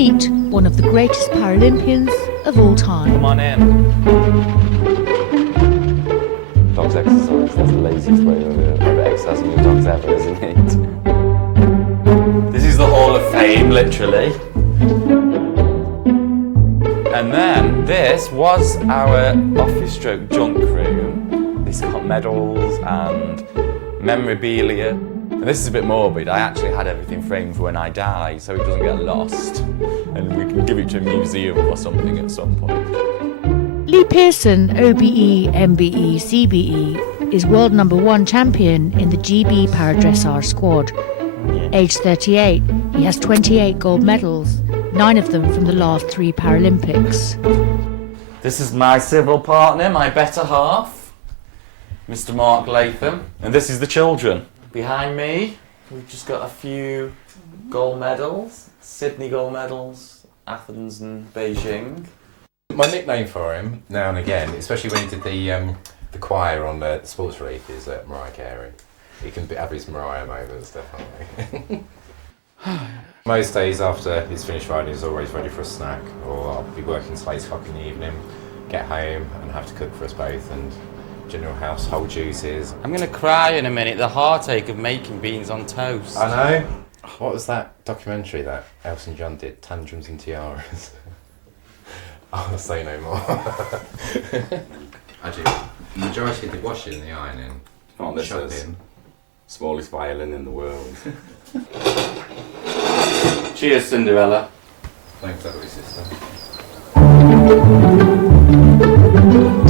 Meet one of the greatest Paralympians of all time. Come on in. Dog's exercise, that's the laziest way of exercising your dog's ever, isn't it? This is the Hall of Fame, literally. And then this was our office stroke junk room. This got medals and memorabilia. And this is a bit morbid. I actually had everything framed for when I die so it doesn't get lost. And we can give it to a museum or something at some point. Lee Pearson, OBE, MBE, CBE, is world #1 champion in the GB paradressage squad. Age 38, he has 28 gold medals, 9 of them from the last 3 Paralympics. This is my civil partner, my better half, Mr. Mark Latham. And this is the children. Behind me, we've just got a few gold medals. Sydney gold medals, Athens and Beijing. My nickname for him, now and again, especially when he did the choir on the sports relief, is Mariah Carey. He can have his Mariah moments, definitely. Most days after he's finished riding, he's always ready for a snack, or I'll be working till 8 o'clock in the evening, get home and have to cook for us both, and general household duties. I'm going to cry in a minute, the heartache of making beans on toast. I know. What was that documentary that Elton John did, Tantrums and Tiaras? I'll say no more. Actually, the majority of the washing and the ironing. Oh, this is smallest violin in the world. Cheers, Cinderella. Thanks, lovely sister.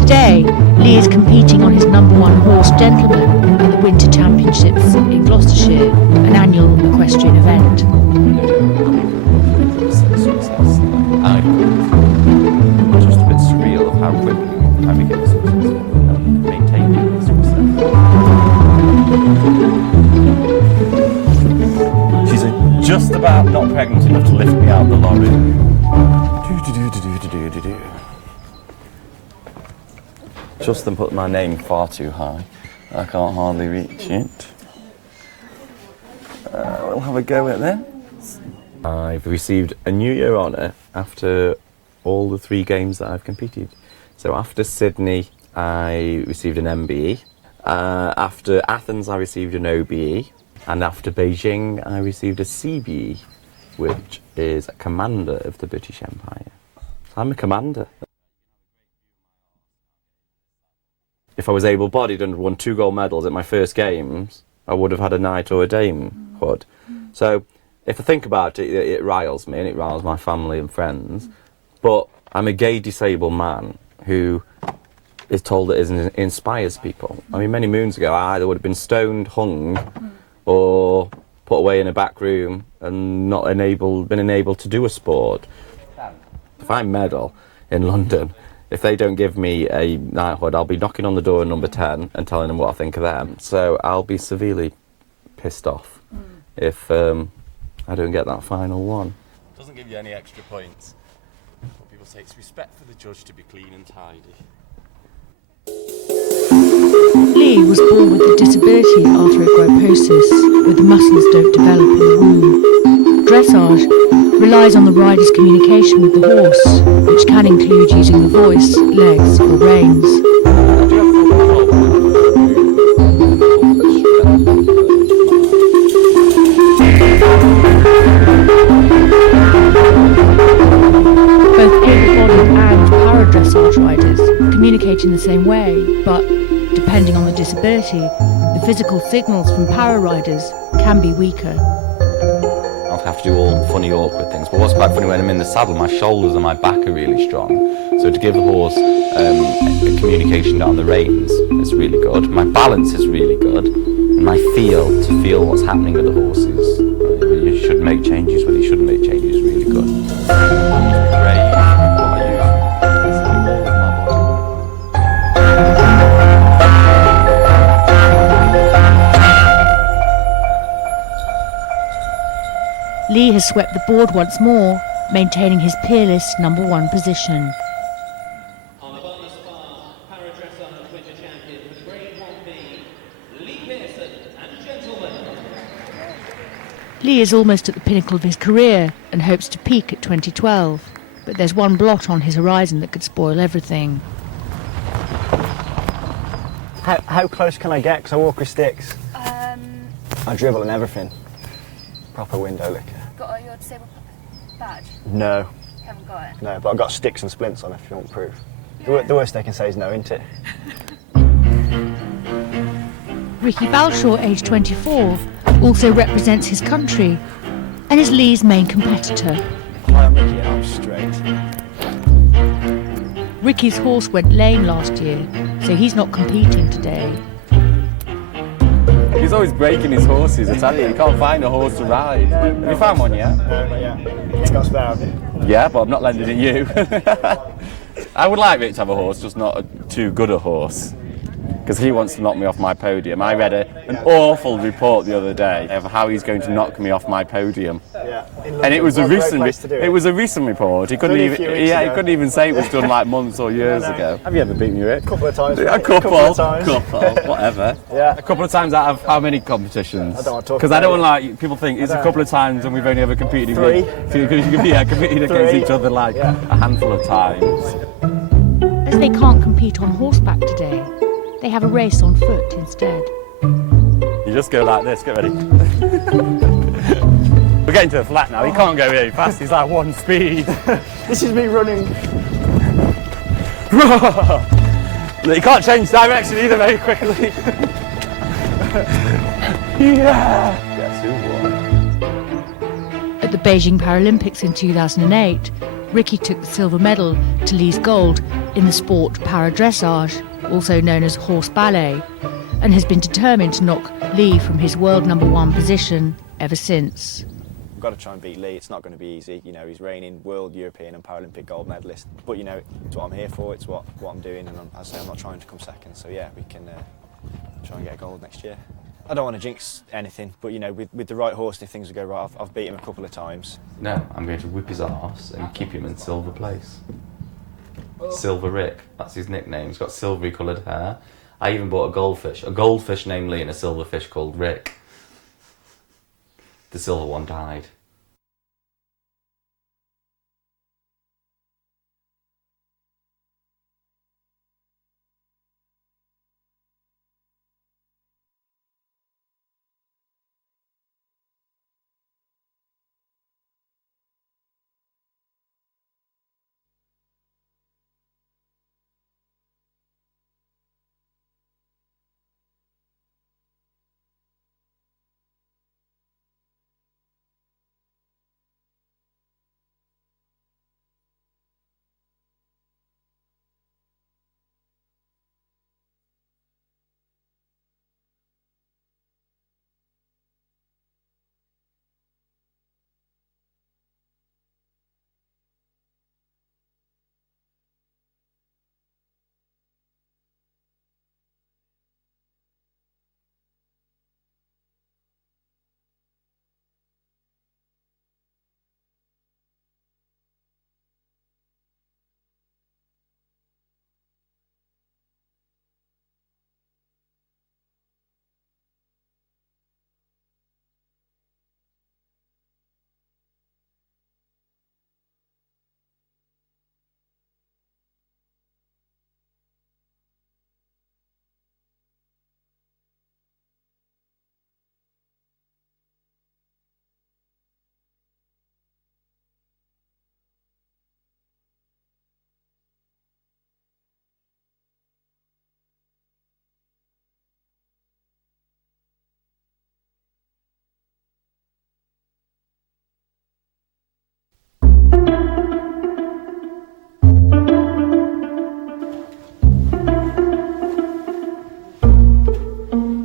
Today, Lee is competing on his #1 horse, Gentleman, in the Winter Championships in Gloucestershire, an annual equestrian event. It's just a bit surreal of how quickly I became successful and maintaining success. She's just about not pregnant enough to lift me out the lorry. Justin put my name far too high. I can't hardly reach it. We'll have a go at this. I've received a New Year honour after all the 3 games that I've competed. So after Sydney, I received an MBE. After Athens, I received an OBE. And after Beijing, I received a CBE, which is a commander of the British Empire. So I'm a commander. If I was able-bodied and won 2 gold medals at my first games, I would have had a knight or a damehood. So if I think about it, it riles me and it riles my family and friends. But I'm a gay disabled man who is told it inspires people. I mean, many moons ago, I either would have been stoned, hung, or put away in a back room and not been enabled to do a sport. If I medal in London, if they don't give me a knighthood, I'll be knocking on the door at number 10 and telling them what I think of them. So I'll be severely pissed off if I don't get that final one. Doesn't give you any extra points. What people say, it's respect for the judge to be clean and tidy. Lee was born with a disability arthrogryposis, where the muscles don't develop in the womb. Dressage relies on the rider's communication with the horse, which can include using the voice, legs or reins. Both able-bodied and paradressage riders communicate in the same way, but depending on the disability, the physical signals from para-riders can be weaker. I'll have to do all funny, awkward things. But what's quite funny, when I'm in the saddle, my shoulders and my back are really strong. So to give the horse a communication down the reins is really good. My balance is really good. And my to feel what's happening with the horses. You should make changes, whether you shouldn't make changes is really good. Brave, what I use basically all of my body. Lee has swept the board once more, maintaining his peerless #1 position. On the bonus part, paradressage winter champion for the Grade 1B, Lee Pearson and gentlemen. Lee is almost at the pinnacle of his career and hopes to peak at 2012, but there's one blot on his horizon that could spoil everything. How close can I get? Because I walk with sticks. I dribble and everything. Proper window licker. Got your disabled badge? No. You haven't got it? No, but I've got sticks and splints on if you want proof. The worst they can say is no, isn't it? Ricky Balshaw, aged 24, also represents his country and is Lee's main competitor. Hi, I'm Ricky and I'm straight. Ricky's horse went lame last year, so he's not competing today. He's always breaking his horses, I tell you. You can't find a horse to ride. Have you found one yet? No, not yet. It's got spare. Yeah, but I'm not lending it you. I would like Rick to have a horse, just not too good a horse. Because he wants to knock me off my podium. I read an awful report the other day of how he's going to knock me off my podium. Yeah. And it was a recent report. He couldn't even say it was done like months or years ago. Have you ever beaten me, Rick? A couple of times. A couple of times. Whatever. Yeah. A couple of times out of how many competitions? I don't want to talk Because I don't want about like people think it's a couple of times and we've only ever competed. Three. Competed against each other like a handful of times. As they can't compete on horseback today, they have a race on foot instead. You just go like this. Get ready. We're getting to a flat now. He can't go really fast. He's like one speed. This is me running. He can't change direction either very quickly. Yeah. Guess who won? At the Beijing Paralympics in 2008, Ricky took the silver medal to Lee's gold in the sport paradressage, also known as horse ballet, and has been determined to knock Lee from his world #1 position ever since. I've got to try and beat Lee. It's not going to be easy. You know, he's reigning world, European and Paralympic gold medalist. But, you know, it's what I'm here for. It's what I'm doing. And as I say, I'm not trying to come second. So, yeah, we can try and get gold next year. I don't want to jinx anything, but, you know, with the right horse, if things will go right, I've beat him a couple of times. No, I'm going to whip his arse and keep him in silver place. Silver Rick, that's his nickname. He's got silvery coloured hair. I even bought a goldfish named Lee and a silverfish called Rick. The silver one died.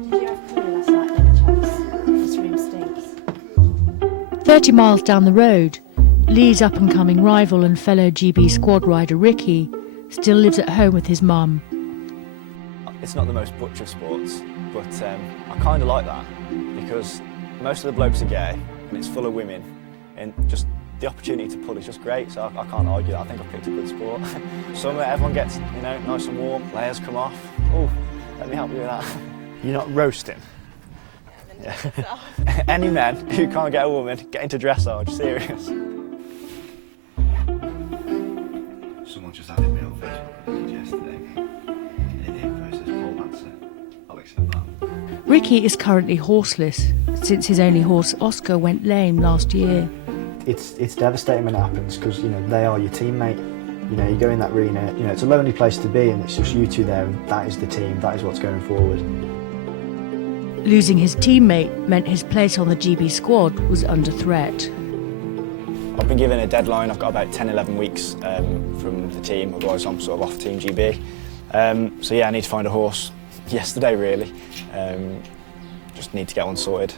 Did you have cooler last night then, chaps? This room stinks. 30 miles down the road, Lee's up-and-coming rival and fellow GB squad rider Ricky still lives at home with his mum. It's not the most butcher of sports, but I kind of like that because most of the blokes are gay and it's full of women, and just the opportunity to pull is just great, so I can't argue that. I think I've picked a good sport. Summer, everyone gets, you know, nice and warm, layers come off. Oh, let me help you with that. You're not roasting? Yeah. Any men who can't get a woman, get into dressage, serious. Someone just added me on Facebook yesterday. An idiot versus pole dancer. I'll accept that. Ricky is currently horseless since his only horse Oscar went lame last year. It's devastating when it happens because, you know, they are your teammate. You know, you go in that arena, you know, it's a lonely place to be and it's just you two there and that is the team, that is what's going forward. Losing his teammate meant his place on the GB squad was under threat. I've been given a deadline. I've got about 10-11 weeks from the team, otherwise I'm sort of off Team GB. So yeah, I need to find a horse yesterday really. Just need to get one sorted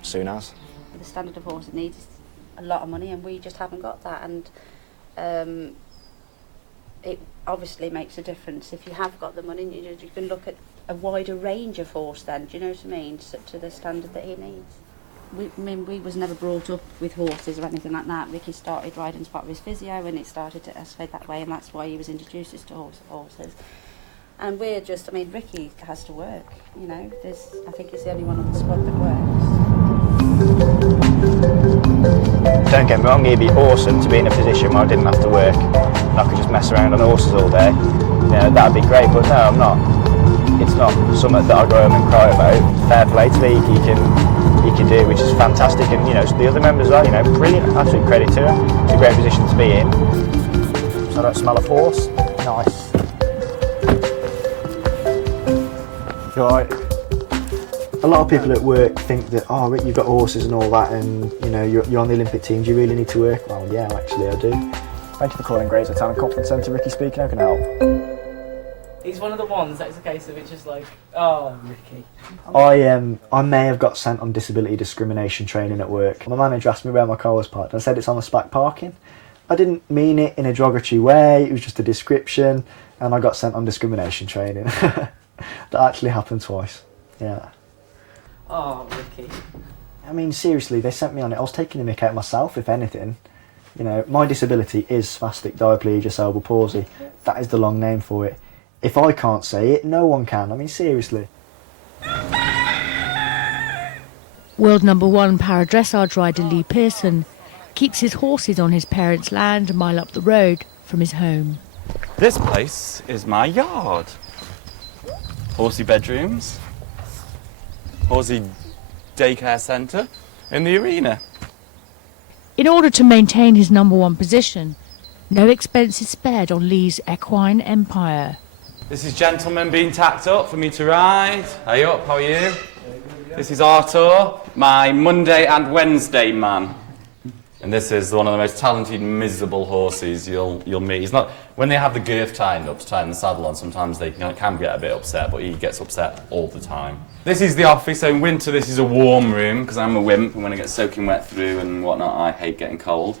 as soon as. The standard of horse it needs is a lot of money and we just haven't got that, and it obviously makes a difference if you have got the money. You can look at a wider range of horse then, do you know what I mean, to the standard that he needs. We was never brought up with horses or anything like that. Ricky started riding as part of his physio and it started to escalate that way, and that's why he was introduced to horses. And we're just, I mean, Ricky has to work, you know. I think he's the only one on the squad that works. Don't get me wrong, it'd be awesome to be in a position where I didn't have to work and I could just mess around on horses all day. You know, that'd be great, but no, I'm not. It's not something that I go home and cry about. Fair play to Lee, he can do it, which is fantastic, and you know, the other members are, you know, brilliant, absolute credit to him. It's a great position to be in. So I don't smell of horse. Nice. You're right. A lot of people at work think that, oh, Rick, you've got horses and all that, and you know, you're on the Olympic team. Do you really need to work? Well, yeah, actually, I do. Thank you for calling Grazer Town Conference Centre. Ricky speaking. How can I help? He's one of the ones that's a case of it's just like, oh, Ricky. I may have got sent on disability discrimination training at work. My manager asked me where my car was parked, and I said it's on the SPAC parking. I didn't mean it in a derogatory way. It was just a description, and I got sent on discrimination training. That actually happened twice. Yeah. Oh, Ricky. I mean, seriously, they sent me on it. I was taking the mick out myself, if anything. You know, my disability is spastic diplegia cerebral palsy. That is the long name for it. If I can't say it, no one can. I mean, seriously. World #1 paradressage rider Lee Pearson keeps his horses on his parents' land a mile up the road from his home. This place is my yard. Horsey bedrooms, horsey daycare centre, in the arena. In order to maintain his #1 position, no expense is spared on Lee's equine empire. This is gentlemen being tacked up for me to ride. Hey up, how are you? This is Artur, my Monday and Wednesday man. And this is one of the most talented, miserable horses you'll meet. He's not, when they have the girth tied up to tie the saddle on, sometimes they can get a bit upset, but he gets upset all the time. This is the office, so in winter this is a warm room, because I'm a wimp, and when I get soaking wet through and whatnot, I hate getting cold.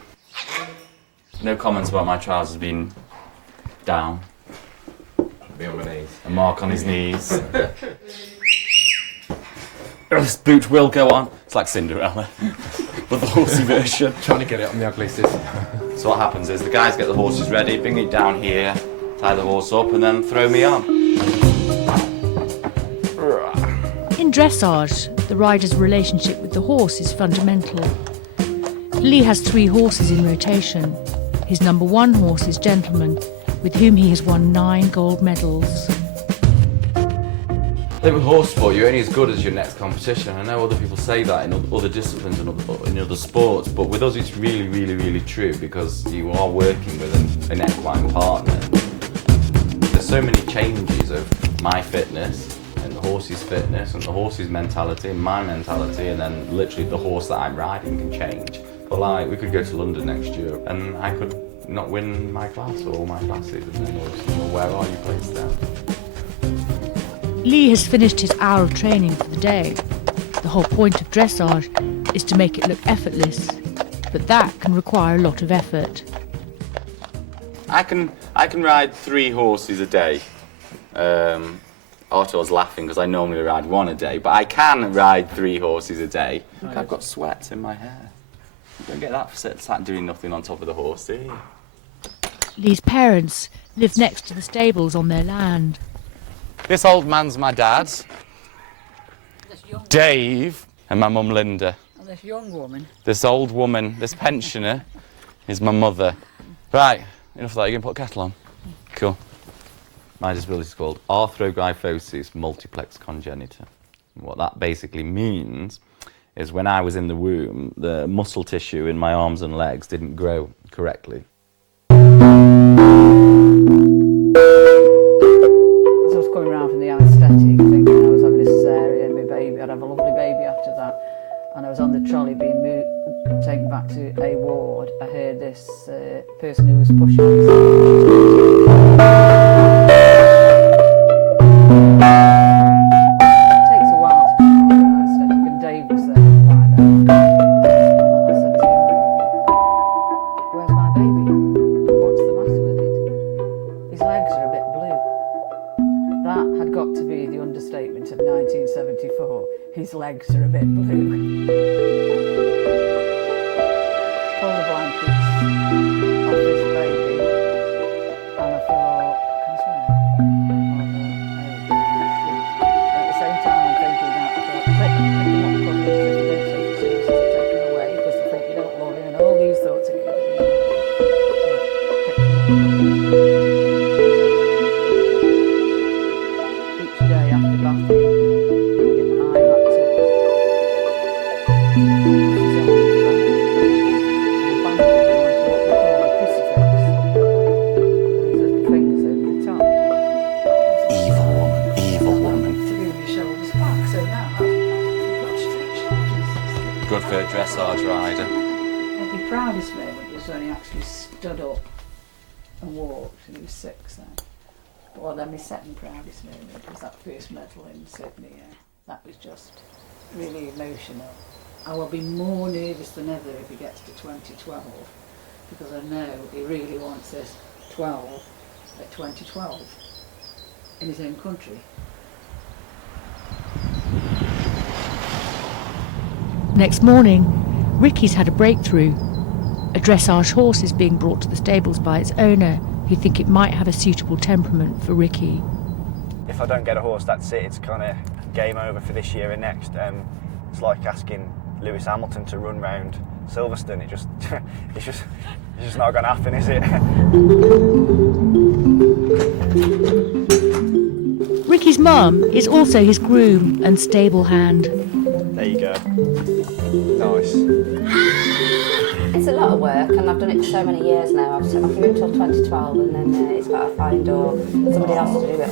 No comments about my trousers being down. Be on my knees. A mark on his knees. This boot will go on. It's like Cinderella, but the horsey version. Trying to get it on the ugliest. So what happens is the guys get the horses ready, bring it down here, tie the horse up, and then throw me on. In dressage, the rider's relationship with the horse is fundamental. Lee has 3 horses in rotation. His #1 horse is Gentleman, with whom he has won 9 gold medals. I think with horse sport, you're only as good as your next competition. I know other people say that in other disciplines and in other sports, but with us it's really, really, really true, because you are working with an equine partner. There's so many changes of my fitness and the horse's fitness and the horse's mentality and my mentality, and then literally the horse that I'm riding can change. But like, we could go to London next year and I could not win my class or my classes, and then where are you placed then? Lee has finished his hour of training for the day. The whole point of dressage is to make it look effortless, but that can require a lot of effort. I can ride 3 horses a day. Artur's laughing because I normally ride 1 a day, but I can ride 3 horses a day. Look, I've got sweat in my hair. You don't get that for sat doing nothing on top of the horse, do you? Lee's parents live next to the stables on their land. This old man's my dad. Dave. and my mum Linda. And this young woman. This old woman, this pensioner, is my mother. Right, enough of that. You going to put a kettle on? Cool. My disability is called arthrogryphosis multiplex congenita. And what that basically means is when I was in the womb, the muscle tissue in my arms and legs didn't grow correctly. As I was coming round from the anaesthetic, thinking I was having a cesarean, my baby, I'd have a lovely baby after that. And I was on the trolley being taken back to a ward. I heard this person who was pushing me. It takes a while to come to an anaesthetic, and Dave was there by then. And I said to him, "Where's my baby? What's the matter with it? His legs are a bit blue." That had got to be the understatement of 1974. His legs are a bit blue. Pull the blankets off this baby, and I thought, can I swear? At the same time, I'm thinking that, I thought, quick, pick him up, put him into the emergency services to take him away because they think you don't love him, and all these thoughts are going. Each day after bathing, I had to put his arms back and bandage him onto what we call a crucifix. His little fingers over the top. Evil woman, evil woman. To move your shoulders back, so now you've got straight shoulders. Good for a dressage rider. The proudest moment was when he actually stood up and walked, and he was 6 then. Well, then my second proudest moment was that first medal in Sydney. That was just really emotional. I will be more nervous than ever if he gets to 2012, because I know he really wants this 12 at 2012 in his own country. Next morning, Ricky's had a breakthrough. A dressage horse is being brought to the stables by its owner, who think it might have a suitable temperament for Ricky. If I don't get a horse, that's it. It's kind of game over for this year and next. It's like asking Lewis Hamilton to run round Silverstone. It's just not going to happen, is it? Ricky's mum is also his groom and stable hand. There you go. Nice. It's a lot of work, and I've done it for so many years now. I've given him until 2012, and then it's got to find or somebody else to do it.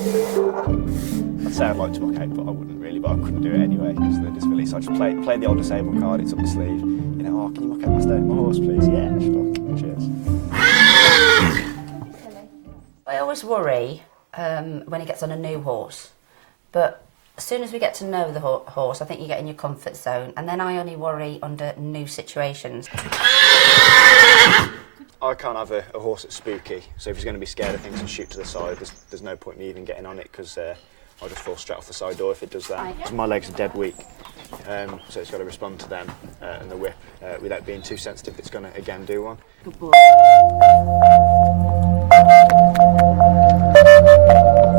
I'd say I'd like to muck out, but I wouldn't really. But I couldn't do it anyway because of the disability. So I just played the old disabled card. It's up the sleeve. You know, oh, can you muck out my horse, please? Yeah, sure. Cheers. I always worry when he gets on a new horse, but as soon as we get to know the horse, I think you get in your comfort zone, and then I only worry under new situations. I can't have a horse that's spooky, so if he's going to be scared of things and shoot to the side, there's no point in me even getting on it, because I'll just fall straight off the side door if it does that. Because my legs are dead weak, so it's got to respond to them and the whip without being too sensitive. It's going to, again, do one. Good boy.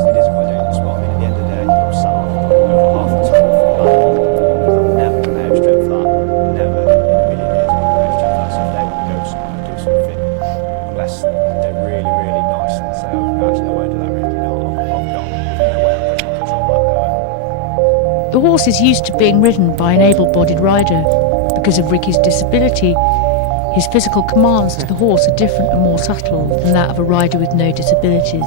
It is if I don't spot. I mean, at the end of the day, you're sat on over half the time from that. I'm never going to outstrip that. Never in a million years am I going to outstrip that. So if they want to go somewhere and do something, unless they're really, really nice and say, oh, actually, I won't do that, Ricky. No, I'll be gone. There's no way I'm going to control that. The horse is used to being ridden by an able-bodied rider. Because of Ricky's disability, his physical commands to the horse are different and more subtle than that of a rider with no disabilities.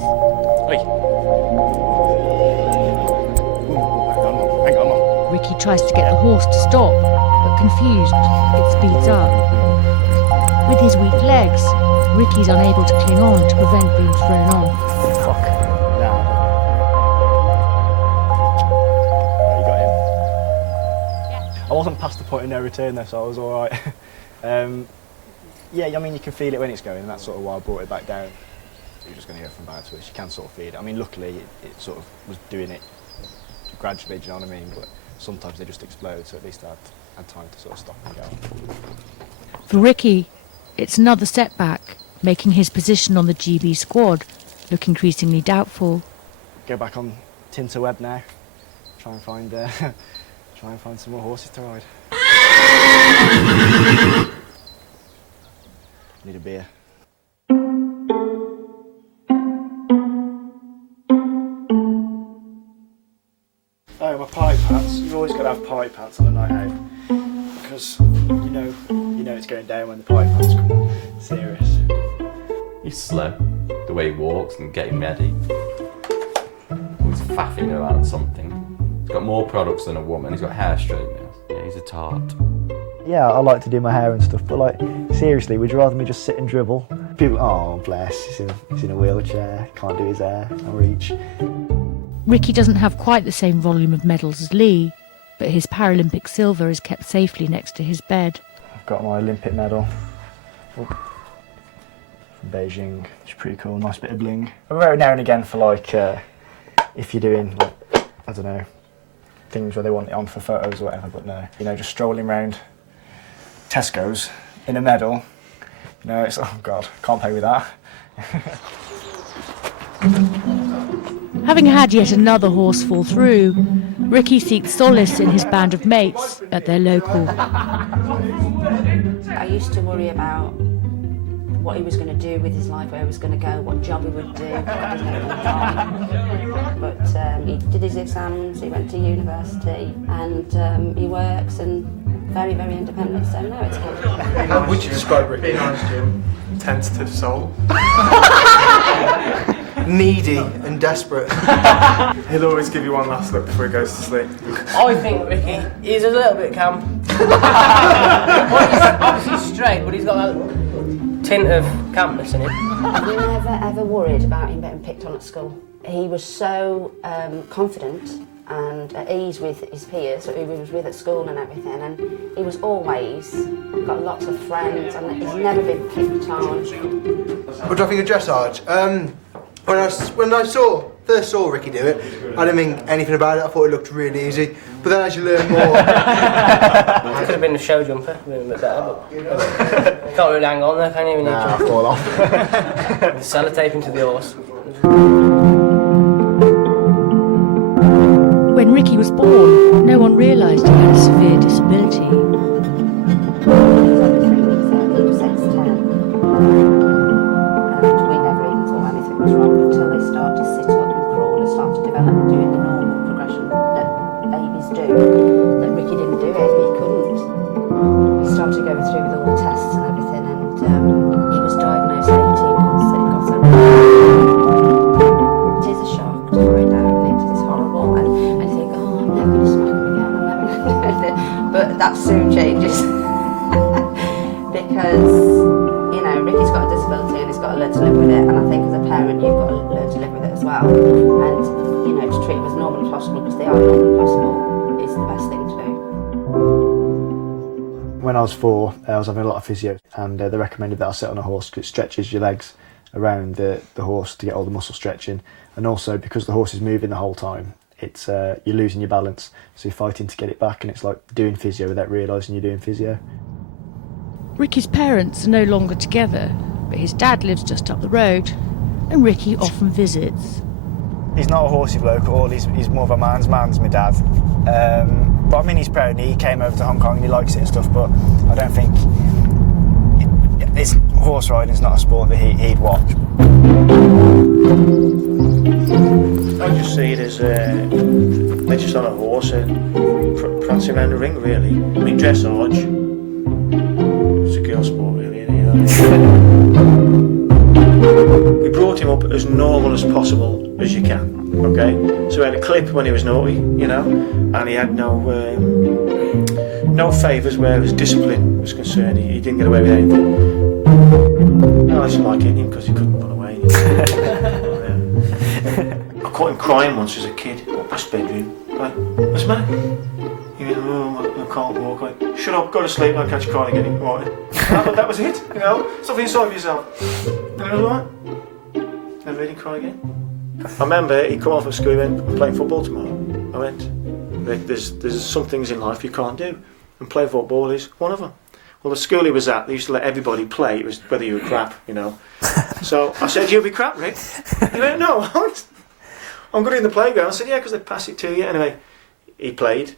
Ricky tries to get the horse to stop, but confused, it speeds up. With his weak legs, Ricky's unable to cling on to prevent being thrown off. Fuck. Nah. You got him. Yeah. I wasn't past the point of no return though, so I was alright. Yeah, I mean, you can feel it when it's going, and that's sort of why I brought it back down. So you're just going to go from bad to worse. You can sort of feel it. I mean, luckily, it sort of was doing it gradually, do you know what I mean? But sometimes they just explode, so at least I had time to sort of stop and go. For Ricky, it's another setback, making his position on the GB squad look increasingly doubtful. Go back on Tinterweb now, try and find Try and find some more horses to ride. Need a beer. Oh, my pipe pants. You've always got to have pipe pants on a night out because you know it's going down when the pipe pants come on. Serious. He's slow, the way he walks and getting ready. He's faffing about something. He's got more products than a woman. He's got hair straighteners. Yeah, he's a tart. Yeah, I like to do my hair and stuff, but like, seriously, would you rather me just sit and dribble? People, oh bless, he's in a wheelchair, can't do his hair, can't reach. Ricky doesn't have quite the same volume of medals as Lee, but his Paralympic silver is kept safely next to his bed. I've got my Olympic medal from Beijing, which is pretty cool, nice bit of bling. I wear it now and again for like, if you're doing, like, I don't know, things where they want it on for photos or whatever, but no. You know, just strolling around Tesco's in a medal, you know, it's, oh God, can't pay with that. Having had yet another horse fall through, Ricky seeks solace in his band of mates at their local. I used to worry about what he was going to do with his life, where he was going to go, what job he would do, what he was going to do. But he did his exams, he went to university, and he works, and very, very independent, so no, it's good. How would you describe Ricky? Being honest, Jim. Tentative soul. Needy and desperate. He'll always give you one last look before he goes to sleep. I think Ricky is a little bit camp. Well, he's obviously straight, but he's got that tint of campness in him. I've never ever worried about him getting picked on at school. He was so confident and at ease with his peers who he was with at school and everything, and he was always got lots of friends, and he's never been picked on. What do I think of dressage? When I first saw Ricky do it, I didn't think anything about it. I thought it looked really easy. But then as you learn more... Could have been a show jumper, a bit better, but you can't really hang on there, can you? Nah, fall off. Sellotape into the horse. When Ricky was born, no one realised he had a severe disability. He was only 3 weeks old, he was 6'10", and we never even thought anything was wrong until they start to sit up and crawl and start to develop and doing the normal progression that babies do. That Ricky didn't do it, he couldn't. We started going through with all the tests and everything, and he was diagnosed at 18 months that he got so it is a shock to find out, and it is horrible, and you think, oh, I'm never going to smack him again, I'm never going to. But that soon changes. Because, you know, Ricky's got a disability and he's got to learn to live with it, and I think as a parent you've got to learn to live with it as well, and, you know, to treat them as normal as possible, because they are normal as possible, is the best thing to do. When I was 4, I was having a lot of physio, and they recommended that I sit on a horse because it stretches your legs around the horse to get all the muscle stretching, and also because the horse is moving the whole time, it's you're losing your balance, so you're fighting to get it back, and it's like doing physio without realising you're doing physio. Ricky's parents are no longer together, but his dad lives just up the road, and Ricky often visits. He's not a horsey bloke at all, he's more of a man's my dad. But I mean, he's proud, he came over to Hong Kong and he likes it and stuff, but I don't think... horse riding's not a sport that he'd watch. I just see it as they're just on a horse and prancing around the ring, really. I mean, dressage, it's a girl sport, really, you know. We brought him up as normal as possible as you can, okay? So we had a clip when he was naughty, you know, and he had no favours where his discipline was concerned. He didn't get away with anything. I just like him because he couldn't run away. I caught him crying once as a kid, up past bedroom. Like, what's the matter? He went, oh, I can't walk. Like, shut up, go to sleep, I'll catch a car again in the morning. But that was it, you know? Stop being sorry for yourself. And I was alright. Never made him cry again. I remember he come off at school, he went, I'm playing football tomorrow. I went, there's some things in life you can't do, and playing football is one of them. Well, the school he was at, they used to let everybody play, it was whether you were crap, you know. So I said, you'll be crap, Rick. He went, no, I'm good in the playground. I said, yeah, because they pass it to you. Anyway, he played,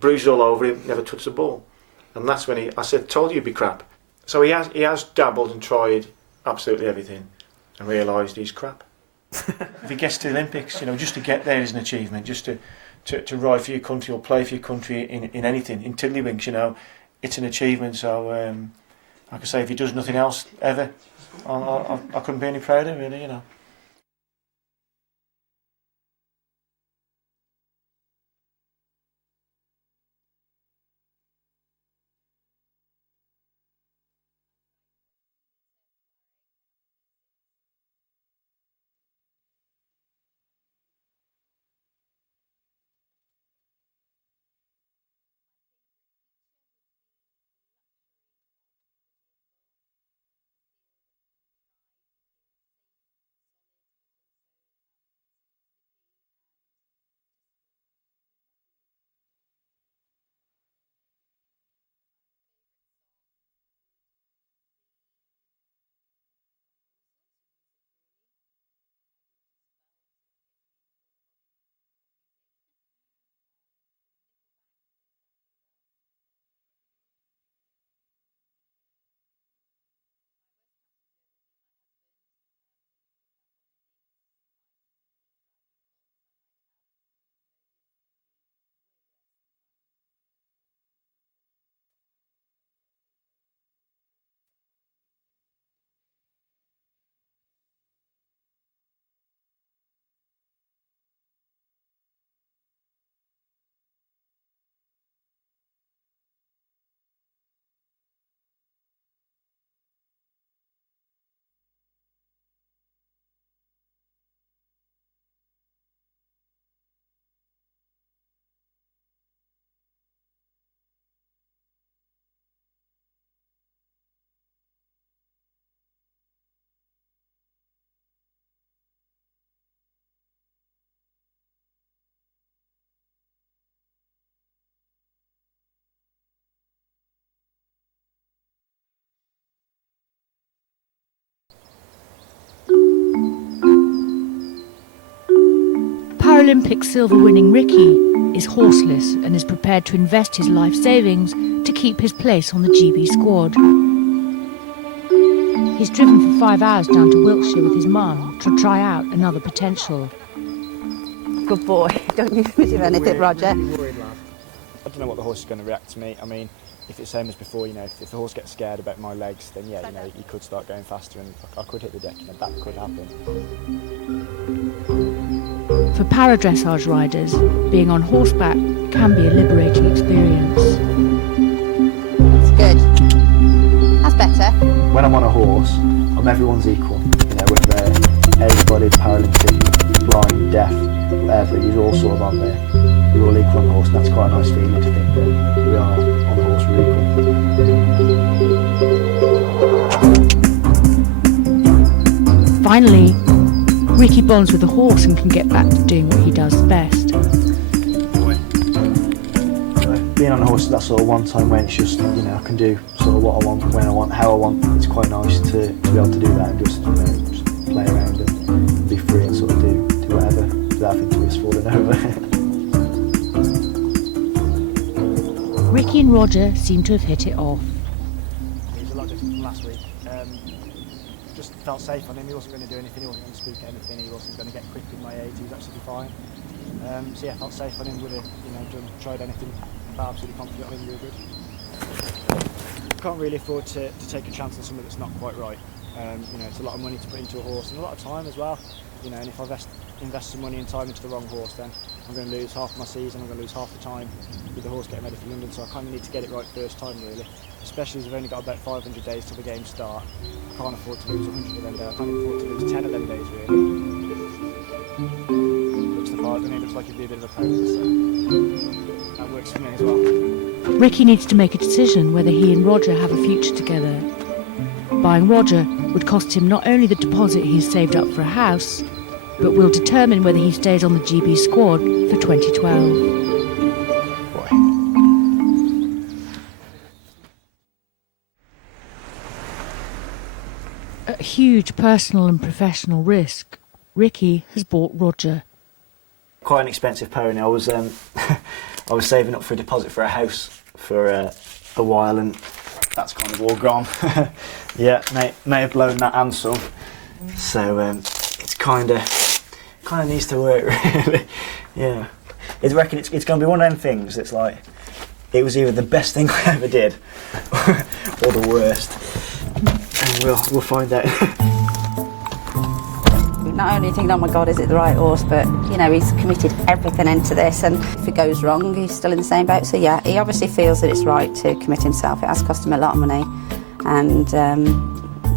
bruises all over him, never touched the ball. And that's when I said, told you you'd be crap. So he has dabbled and tried absolutely everything and realised he's crap. If he gets to the Olympics, just to get there is an achievement, just to ride for your country or play for your country in anything, in tiddlywinks, it's an achievement. So, like I say, if he does nothing else ever, I couldn't be any prouder, really, Paralympic silver-winning Ricky is horseless and is prepared to invest his life savings to keep his place on the GB squad. He's driven for 5 hours down to Wiltshire with his mum to try out another potential. Good boy. Don't you do anything, Roger. I don't know what the horse is going to react to me. I mean, if it's the same as before, if the horse gets scared about my legs, then yeah, he could start going faster and I could hit the deck, that could happen. For paradressage riders, being on horseback can be a liberating experience. That's good. That's better. When I'm on a horse, I'm everyone's equal. Whether they're able-bodied, Paralympic, blind, deaf, whatever, you're all sort of on there. We're all equal on the horse, and that's quite a nice feeling to think that we are on the horse, we're equal. Finally, Ricky bonds with the horse and can get back to doing what he does best. Being on a horse is that sort of one time when it's just, I can do sort of what I want, when I want, how I want. It's quite nice to be able to do that and just, just play around and be free and sort of do whatever without having to risk falling over. Ricky and Roger seem to have hit it off. He was a lot different from last week. Just felt safe on him. He wasn't going to do anything. He wasn't going to speak at anything. He wasn't going to get quick with my age. He was absolutely fine. So yeah, felt safe on him. Would have, tried anything. Felt absolutely confident on him. We were good. Can't really afford to take a chance on something that's not quite right. It's a lot of money to put into a horse and a lot of time as well. And if I invest some money and time into the wrong horse, then I'm going to lose half my season. I'm going to lose half the time with the horse getting ready for London. So I kind of need to get it right first time, really. Especially as I've only got about 500 days till the games start. I can't afford to lose 100 of them days. I can't afford to lose 10 of them days, really. Looks the part, and it looks like he'd be a bit of a poser, so that works for me as well. Ricky needs to make a decision whether he and Roger have a future together. Buying Roger would cost him not only the deposit he's saved up for a house, but will determine whether he stays on the GB squad for 2012. At huge personal and professional risk, Ricky has bought Roger. Quite an expensive pony. I I was saving up for a deposit for a house for a while, and that's kind of all gone. Yeah, may have blown that and some. So it's kind of needs to work, really. Yeah, I reckon it's going to be one of them things that's like, it was either the best thing I ever did or the worst, and we'll find out. Not only think, oh my God, is it the right horse, but you know, he's committed everything into this, and if it goes wrong, he's still in the same boat. So yeah, he obviously feels that it's right to commit himself. It has cost him a lot of money, and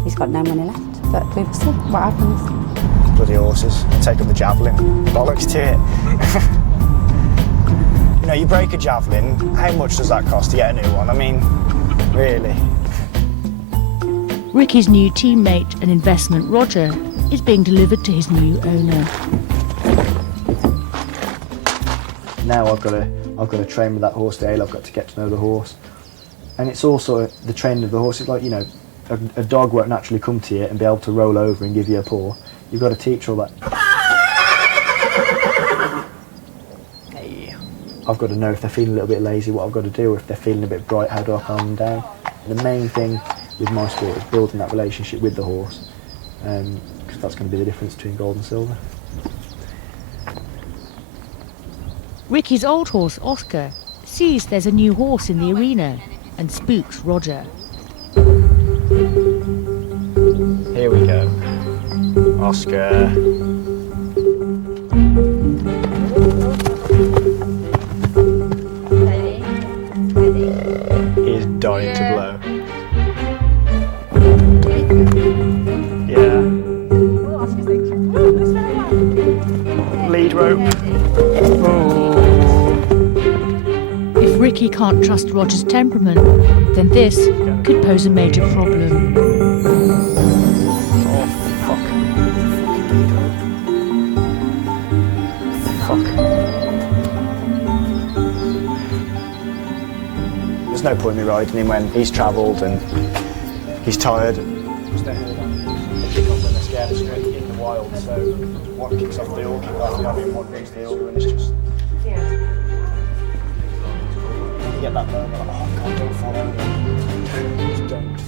he's got no money left. But we will see what happens. Bloody horses, take up the javelin, bollocks to it. You know, you break a javelin, how much does that cost to get a new one? I mean, really. Ricky's new teammate and investment, Roger, is being delivered to his new owner. Now I've got to train with that horse daily. I've got to get to know the horse, and it's also the training of the horse. It's like, you know, a dog won't naturally come to you and be able to roll over and give you a paw. You've got to teach all that. Hey. I've got to know if they're feeling a little bit lazy, what I've got to do. If they're feeling a bit bright, how do I calm them down? The main thing with my sport is building that relationship with the horse, because that's going to be the difference between gold and silver. Ricky's old horse, Oscar, sees there's a new horse in the arena and spooks Roger. Here we go. Oscar. He is dying to blow. Yeah. Lead rope. If Ricky can't trust Roger's temperament, then this could pose a major problem. Oh, fuck. Fuck. There's no point in me riding him when he's travelled and he's tired. Just don't hear that. Kick off when they're scared straight in the wild, so one kicks off the all, kick off the other, one brings the other, and it's just... You get that moment, like, oh God, don't fall over. Just don't.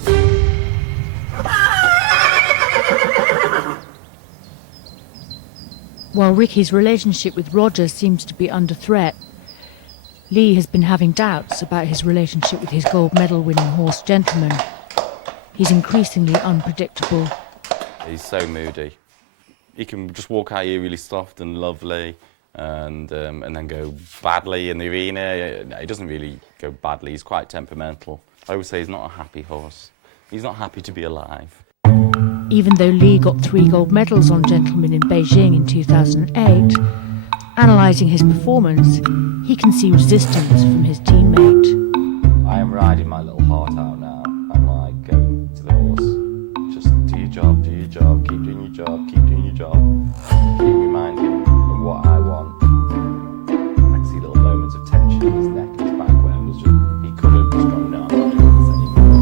While Ricky's relationship with Roger seems to be under threat, Lee has been having doubts about his relationship with his gold medal winning horse, Gentleman. He's increasingly unpredictable. He's so moody. He can just walk out here really soft and lovely, and then go badly in the arena. He doesn't really go badly. He's quite temperamental. I would say he's not a happy horse. He's not happy to be alive. Even though Lee got 3 gold medals on Gentleman in Beijing in 2008, analysing his performance, he can see resistance from his teammate. I am riding my little heart out now. I'm like going to the horse. Just do your job, keep doing your job, keep doing your job. Keep reminding him of what I want. I can see little moments of tension in his neck and his back where it was just, he could have just gone, no, I'm not doing this anymore.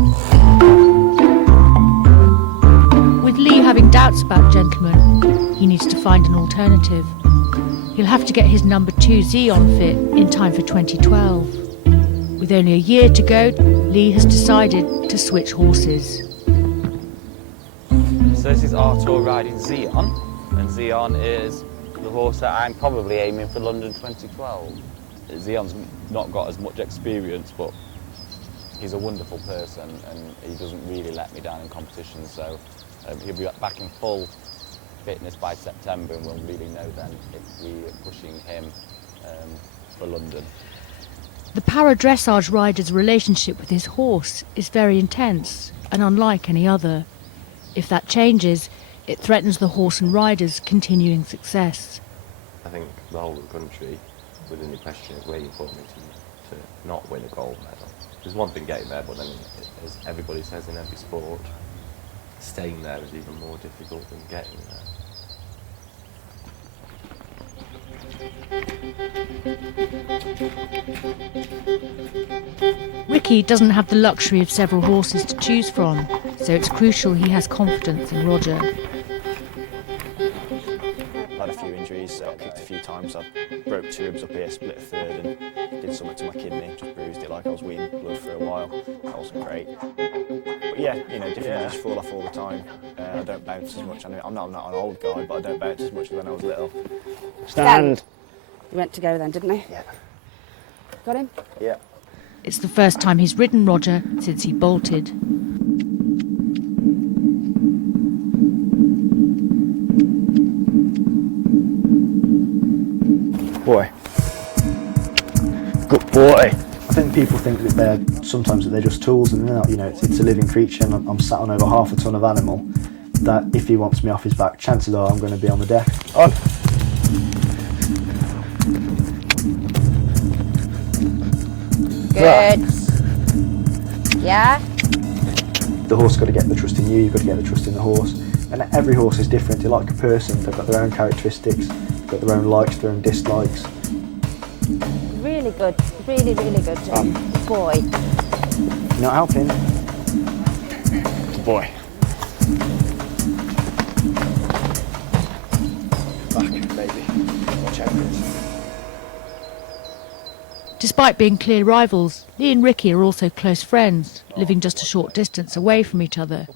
With Lee having doubts about Gentleman, he needs to find an alternative. He'll have to get his number 2 Xeon fit in time for 2012. With only a year to go, Lee has decided to switch horses. So this is Artur riding Xeon, and Xeon is the horse that I'm probably aiming for London 2012. Xeon's not got as much experience, but he's a wonderful person and he doesn't really let me down in competition, so he'll be back in full fitness by September, and we'll really know then if we're pushing him for London. The paradressage rider's relationship with his horse is very intense and unlike any other. If that changes, it threatens the horse and rider's continuing success. I think the whole of the country within the equestrian is waiting for me to not win a gold medal. There's one thing getting there, but then, as everybody says in every sport, staying there is even more difficult than getting there. Ricky doesn't have the luxury of several horses to choose from, so it's crucial he has confidence in Roger. had a few injuries, got kicked a few times. I broke 2 ribs up here, split a third, and did something to my kidney. Just bruised it like I was weaning blood for a while. That wasn't great. But yeah, you know, different injuries fall off all the time. I don't bounce as much. I mean, I'm not an old guy, but I don't bounce as much as when I was little. Stand. He went to go then, didn't he? Yeah. Got him? Yeah. It's the first time he's ridden Roger since he bolted. Boy. Good boy. I think people think that they're just tools, and they're not. You know, it's a living creature, and I'm sat on over half a ton of animal. That if he wants me off his back, chances are I'm going to be on the deck. On. Good. Yeah? The horse got to get the trust in you, you've got to get the trust in the horse. And every horse is different. They're like a person, they've got their own characteristics, they've got their own likes, their own dislikes. Really good, really, really good boy. You're not helping. Good boy. Back, baby. Watch out, Chris. Despite being clear rivals, Lee and Ricky are also close friends, living just a short distance away from each other.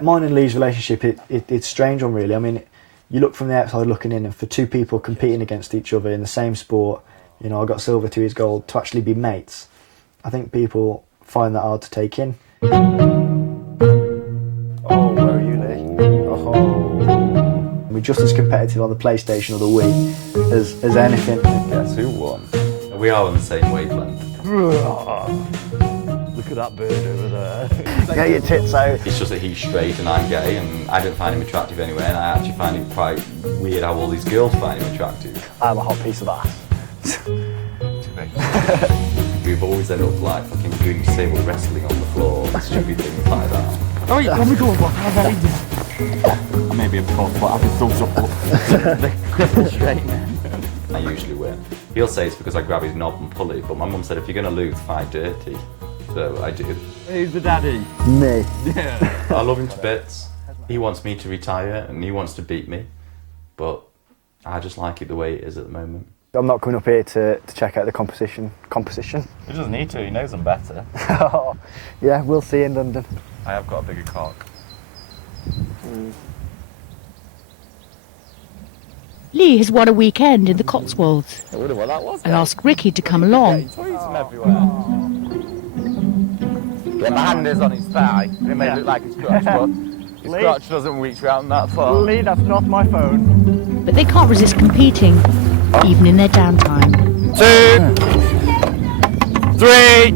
Mine and Lee's relationship, it's a strange one really. I mean, you look from the outside looking in, and for 2 people competing against each other in the same sport, you know, I got silver to his gold, to actually be mates, I think people find that hard to take in. Oh, where are you, Lee? Oh. We're just as competitive on the PlayStation or the Wii as anything. Guess who won? We are on the same wavelength. Look at that bird over there. Get your tits out. It's just that he's straight and I'm gay, and I don't find him attractive anyway, and I actually find it quite weird how all these girls find him attractive. I'm a hot piece of ass. We've always ended up like fucking doing disabled wrestling on the floor, stupid things like that. Oh yeah, let me go. I may be a pro, but I can still support the cripple straight man. I usually win. He'll say it's because I grab his knob and pull it, but my mum said if you're going to lose, fight dirty. So I do. Who's the daddy? Me. Yeah. I love him to bits. He wants me to retire and he wants to beat me, but I just like it the way it is at the moment. I'm not coming up here to check out the composition. He doesn't need to, he knows I'm better. Yeah, we'll see in London. I have got a bigger cock. Lee has won a weekend in the Cotswolds I wonder what that was. and asked Ricky to come along. Toys from everywhere. Yeah, my hand is on his thigh. It may look like a scratch, but his scratch doesn't reach round that far. Lee, that's not my phone. But they can't resist competing, even in their downtime. 2, 3.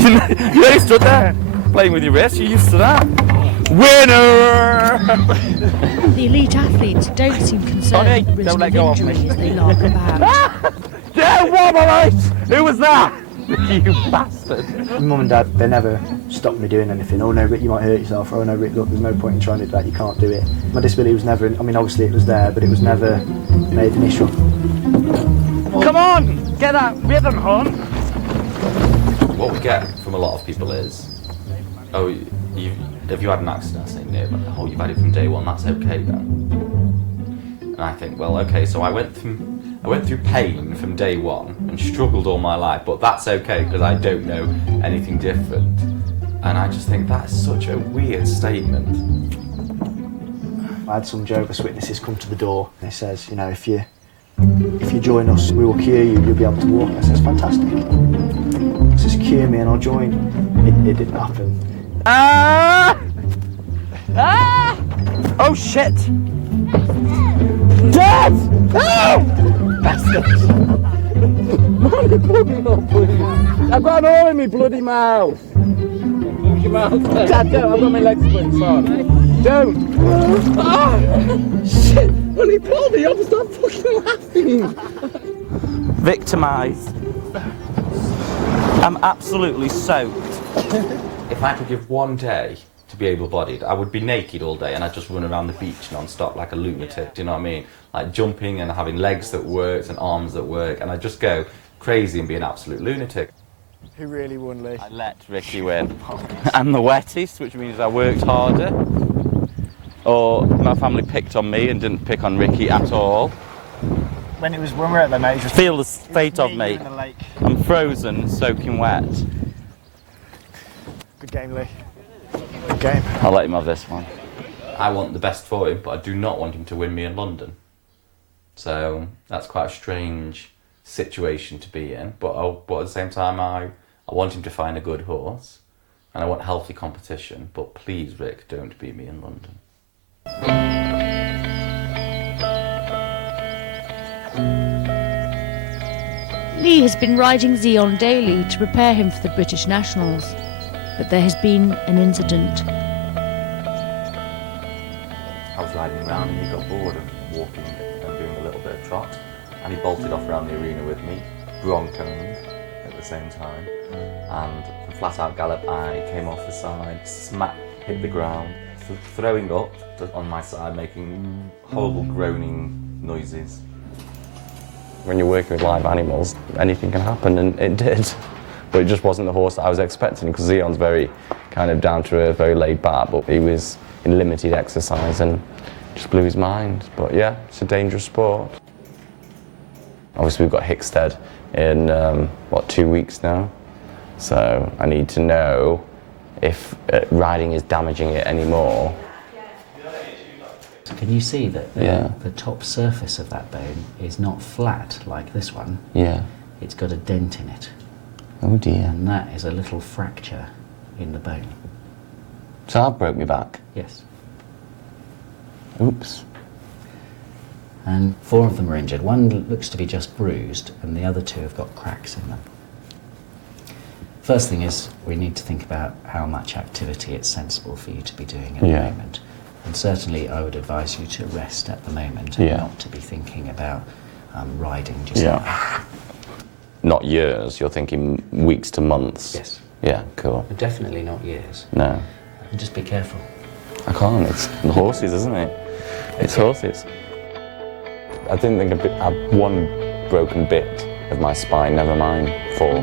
You know, stood there playing with your wrist. You're used to that. Winner! The elite athletes don't seem concerned with the risk of injury as they lark about. Yeah, Wobbleites! Who was that? You bastard. Mum and Dad, they never stopped me doing anything. Oh no, Rick, you might hurt yourself. Or oh no, Rick, look, there's no point in trying to do that, you can't do it. My disability was never, I mean obviously it was there, but it was never made an issue. Come on! Get that rhythm, hon! What we get from a lot of people is, oh, have you had an accident? I say, no, but oh, you've had it from day one, that's okay then. And I think, well, okay, so I went through pain from day one and struggled all my life, but that's okay because I don't know anything different. And I just think that's such a weird statement. I had some Jehovah's Witnesses come to the door and it says, you know, if you join us, we will cure you, you'll be able to walk. And I says, fantastic. It says, cure me and I'll join. It didn't happen. Ah! Ah! Oh shit! Dad! Oh! Bastard! Man, you put me up, please. I've got an hole in my bloody mouth. Close your mouth. Dad, don't. I've got my legs split, son. Don't. Ah! Shit! When he pulled me up, stop fucking laughing. Victimised. I'm absolutely soaked. If I could give one day to be able-bodied, I would be naked all day and I'd just run around the beach non-stop like a lunatic, do you know what I mean? Like jumping and having legs that worked and arms that work, and I'd just go crazy and be an absolute lunatic. Who really won, Lee? I let Ricky win. I'm the wettest, which means I worked harder. or my family picked on me and didn't pick on Ricky at all. When we were at the mate, just Feel the fate of me. in the lake. I'm frozen, soaking wet. Good game, Lee. Good game. I'll let him have this one. I want the best for him, but I do not want him to win me in London. So that's quite a strange situation to be in. But at the same time, I want him to find a good horse, and I want healthy competition. But please, Rick, don't beat me in London. Lee has been riding Zeon daily to prepare him for the British Nationals, but there has been an incident. I was riding around and he got bored of walking and doing a little bit of trot, and he bolted off around the arena with me, broncoing at the same time, and for flat out gallop I came off the side, smack hit the ground, throwing up on my side, making horrible groaning noises. When you're working with live animals, anything can happen, and it did. But it just wasn't the horse that I was expecting, because Zeon's very kind of down to earth, very laid back, but he was in limited exercise and just blew his mind. But yeah, it's a dangerous sport. Obviously we've got Hickstead in, 2 weeks now? So I need to know if riding is damaging it anymore. Can you see that Yeah. the top surface of that bone is not flat like this one? Yeah. It's got a dent in it. Oh dear. And that is a little fracture in the bone. So I broke my back? Yes. Oops. And 4 of them are injured. One looks to be just bruised, and the other 2 have got cracks in them. First thing is, we need to think about how much activity it's sensible for you to be doing at the moment. And certainly I would advise you to rest at the moment and not to be thinking about riding just now. Not years, you're thinking weeks to months? Yes. Yeah, cool. Definitely not years. No. And just be careful. I can't, it's the horses, isn't it? It's horses. I didn't think I had one broken bit of my spine, never mind 4.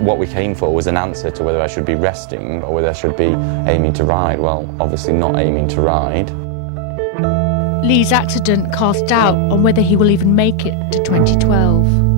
What we came for was an answer to whether I should be resting or whether I should be aiming to ride. Well, obviously not aiming to ride. Lee's accident cast doubt on whether he will even make it to 2012.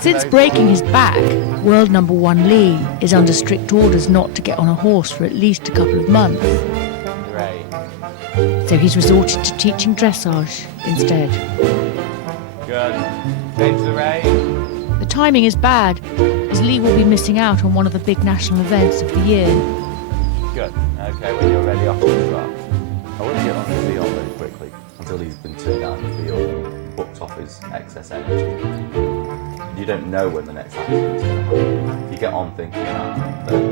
Since breaking his back, world number 1 Lee is under strict orders not to get on a horse for at least a couple of months. Great. So he's resorted to teaching dressage instead. Good. Change the rein. The timing is bad, as Lee will be missing out on one of the big national events of the year. Good. Okay, when you're ready, off to the trot. I wouldn't until he's been turned out in the field and booked off his excess energy. You don't know when the next accident's going to happen. If you get on thinking that, then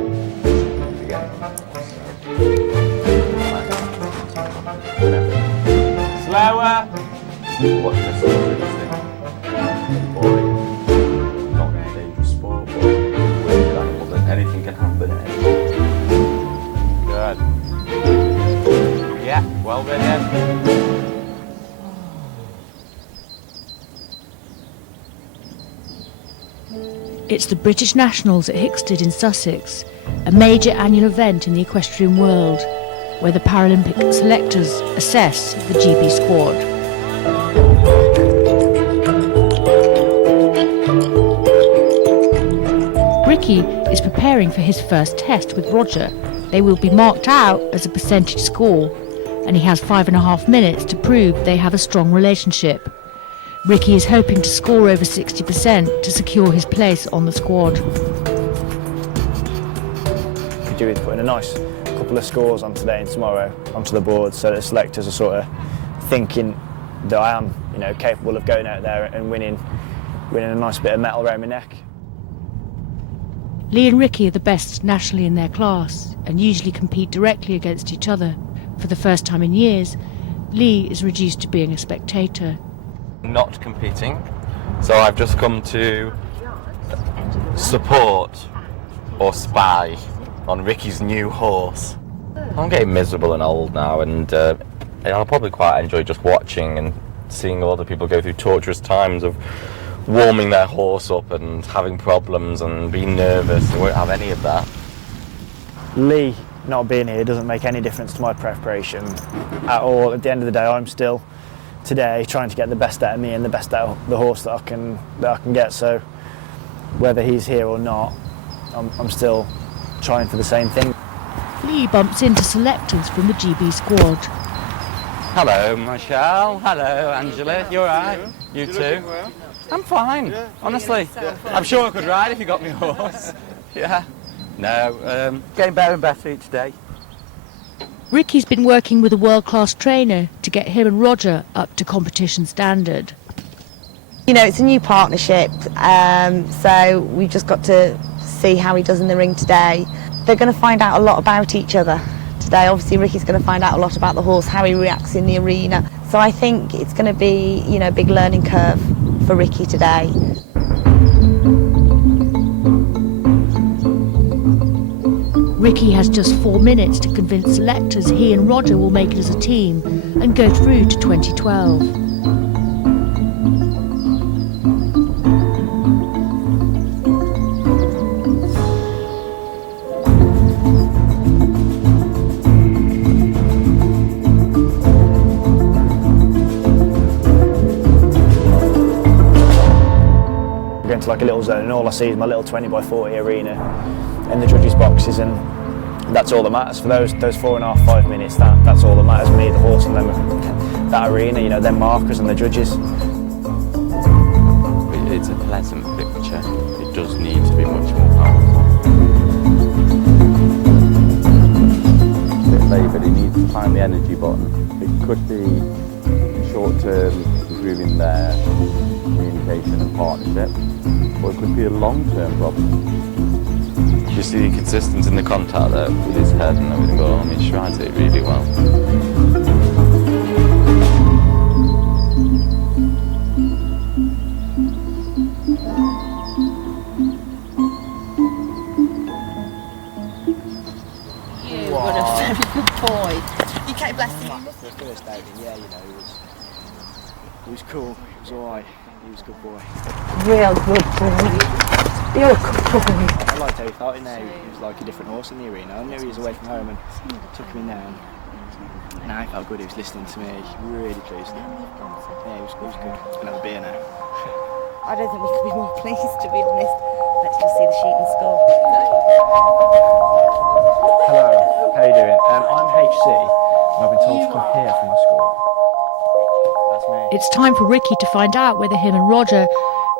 you forget. Slower! Watch this thing. Boring. Not a dangerous sport, but with animals, and anything can happen at any time. Good. Yeah, well ridden. It's the British Nationals at Hickstead in Sussex, a major annual event in the equestrian world, where the Paralympic selectors assess the GB squad. Ricky is preparing for his first test with Roger. They will be marked out as a percentage score, and he has 5.5 minutes to prove they have a strong relationship. Ricky is hoping to score over 60% to secure his place on the squad. What we do is put in a nice couple of scores on today and tomorrow onto the board, so that the selectors are sort of thinking that I am, capable of going out there and winning a nice bit of metal around my neck. Lee and Ricky are the best nationally in their class and usually compete directly against each other. For the first time in years, Lee is reduced to being a spectator. Not competing, so I've just come to support or spy on Ricky's new horse. I'm getting miserable and old now, and I'll probably quite enjoy just watching and seeing other people go through torturous times of warming their horse up and having problems and being nervous. I won't have any of that. Lee not being here doesn't make any difference to my preparation at all. At the end of the day, I'm still today trying to get the best out of me and the best out of the horse that I can get. So whether he's here or not, I'm still trying for the same thing. Lee bumps into selectors from the GB squad. Hello, Michelle. Hello, Angela. You alright? You too? I'm fine, honestly. I'm sure I could ride if you got me a horse. Yeah. No, getting better and better each day. Ricky's been working with a world-class trainer to get him and Roger up to competition standard. It's a new partnership, so we've just got to see how he does in the ring today. They're going to find out a lot about each other today. Obviously, Ricky's going to find out a lot about the horse, how he reacts in the arena. So I think it's going to be, a big learning curve for Ricky today. Ricky has just 4 minutes to convince selectors he and Roger will make it as a team and go through to 2012. We're going to like a little zone and all I see is my little 20x40 arena in the judges' boxes, and that's all that matters for those 4.5, 5 minutes. That's all that matters. Me, the horse, and them, that arena. Them markers and the judges. It's a pleasant picture. It does need to be much more powerful. A bit laboured. He needs to find the energy button. It could be short-term improving their communication and partnership, or it could be a long-term problem. You see the inconsistency in the contact there with his head and everything, but I mean, she rides it really well. You were a very good boy. You kept blessing him. The first outing, he was cool. He was alright. He was a good boy. Real good boy. You're a good boy. I liked how he felt in there. He was like a different horse in the arena. I knew he was away from home and took him in there. And now he felt good. He was listening to me. Really pleased. Yeah, he was good. He's going to have a beer now. I don't think we could be more pleased, to be honest. Let's just see the sheet and score. Hello, how are you doing? I'm HC and I've been told to come here for my score. That's me. It's time for Ricky to find out whether him and Roger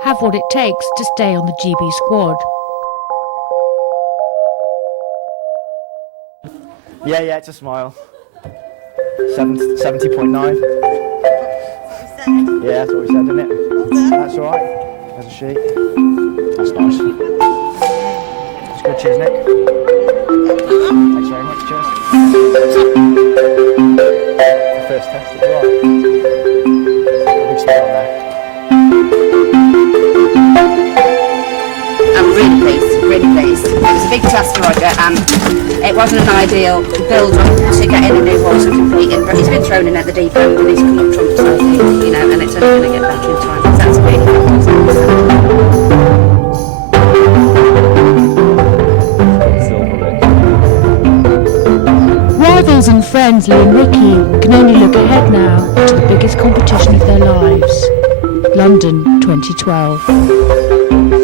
have what it takes to stay on the GB squad. Yeah, it's a smile. 70.9. Yeah, that's what we said, didn't it? That's all right. There's a sheet. That's nice. That's good. Cheers, Nick. Thanks very much. Cheers. The first test as well. Big smile there. I'm really pleased, really pleased. It was a big test for Roger and it wasn't an ideal build-up to get in a new horse and complete it, but he's been thrown in at the deep end and he's come up trumps, I think, you know, and it's only going to get better in time. That's really Rivals and friends Lee and Ricky can only look ahead now to the biggest competition of their lives, London 2012.